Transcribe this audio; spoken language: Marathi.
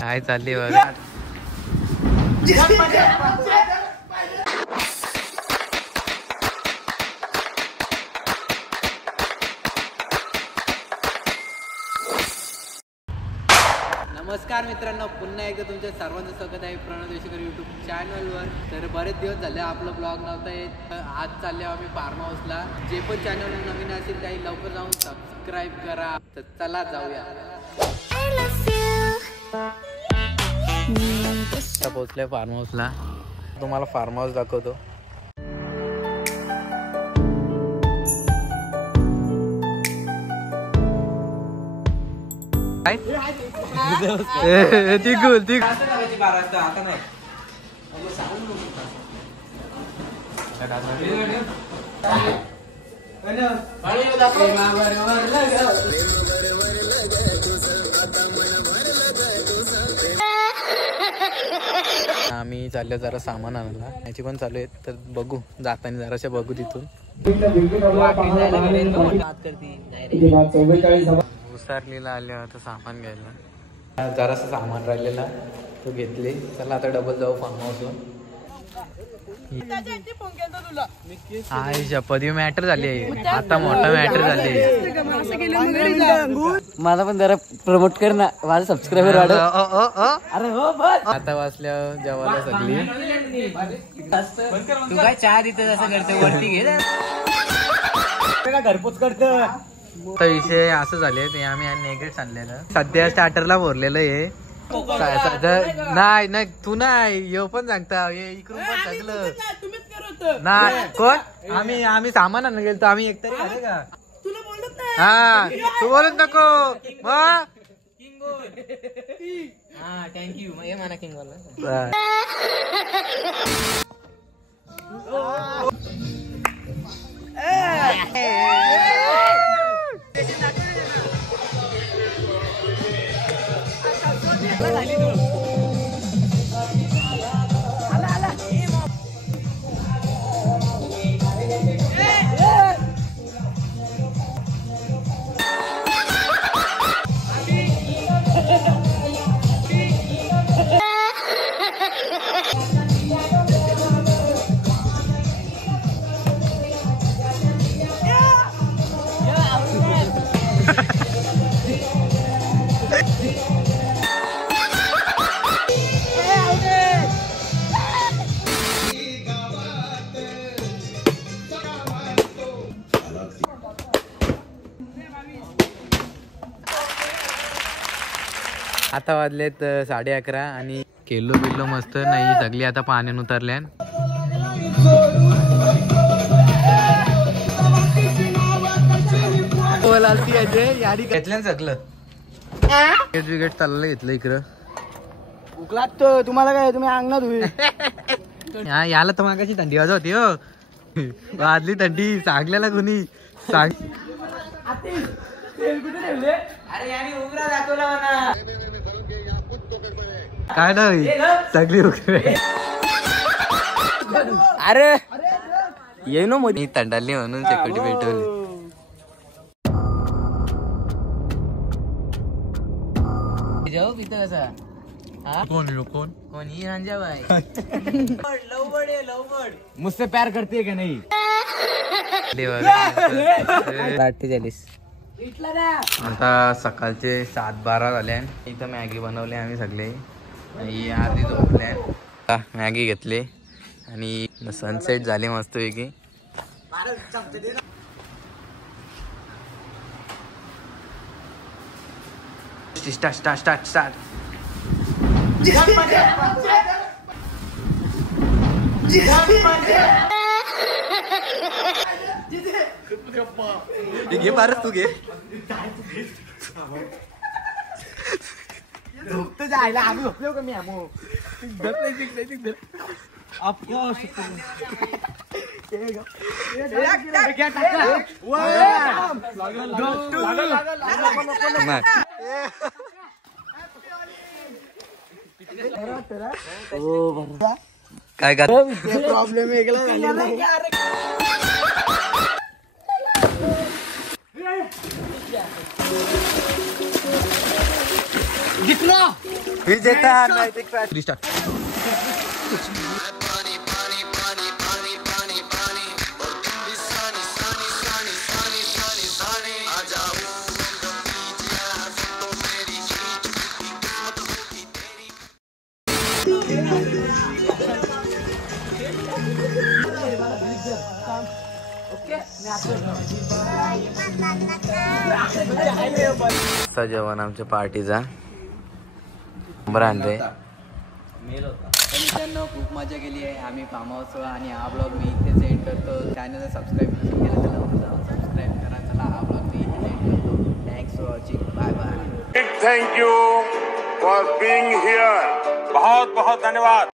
काय चालली बघा. नमस्कार मित्रांनो, पुन्हा एकदा तुमच्या सर्वांचं स्वागत आहे प्रणव देशकर यूट्यूब चॅनलवर. तर बरेच दिवस झाले आपलं ब्लॉग नव्हता येत. आज चालले आम्ही फार्म हाऊसला. जे पण चॅनल नवीन असेल काही लवकर जाऊन सबस्क्राईब करा. तर चला जाऊया. पोहोचले फार्म हाऊसला. तुम्हाला फार्म हाऊस दाखवतो. आम्ही चाललो जरा सामान आणायला. याची पण चालू आहे. तर बघू जाताना जराशा बघू तिथून. उसारलीला आले होतं सामान घ्यायला. जरासं सामान राहिलेला तो घेतले. चला आता डबल जाऊ फार्म हाऊसला. पदी मॅटर झाली आहे. आता मोठा मॅटर झाले. मला पण जरा प्रमोट कर ना. माझा सबस्क्रायबर वाढव. अरे हो बस. आता वाचल्या जेवायला सगळी. तू काय चहा देते असं करते. वरती घे घरपोच करत. विषय असं झाले. आम्ही नेगेट्स आणलेलं. सध्या स्टार्टरला भरलेलं आहे. नाही तू नाही. यो पण सांगता इकडून पण सगळं नाही. कोण आम्ही सामान आणलं गेलो. तर आम्ही एकतरी आले का. हा तू बोलत नको मग. थँक्यू म्हणा किंग आता वाजलेत 11:30 आणि केलो बिल्लो मस्त नाही सगळी आता पाण्यान उतरल्या. घेतल्या सगळं विकेट चाललं घेतलं इकडं. उकलात तुम्हाला काय तुम्ही अंगणात होईल. याला तर मागाची थंडी वाजत होती. हो वाजली थंडी. सांगलेला कुणी सांग. काय नाही सगळी अरे ये नो मी थंडाली म्हणून सेक्युरिटी भेटवली. जाऊ पिता कसा. कोण ही अंजा भाई. मुझसे प्यार करते का नाही. 48. आता सकाळचे 7:12 झाले. इथं मॅगी बनवले आम्ही सगळे. आधी झोपल्या. मॅगी घेतली आणि सनसेट झाली मस्त पैकी. स्टार्ट. घे फारच तू घे. झोपतो जायला आम्ही झोपलो का. मी काय कर प्रॉब्लेम वेगळा. विजेता नैतिक जेवण आमच्या पार्टीचा आणले मित्रांनो. खूप मजा केली आहे आम्ही फार्म हाऊसवर आणि हा ब्लॉग मी इथेच एंड करतो. चॅनलला सबस्क्राईब केलं तर सबस्क्राईब करा. चला हा ब्लॉग मी इथेच एंड करतो. Thanks for watching. Bye bye. Thank you for being here. बहुत बहुत धन्यवाद.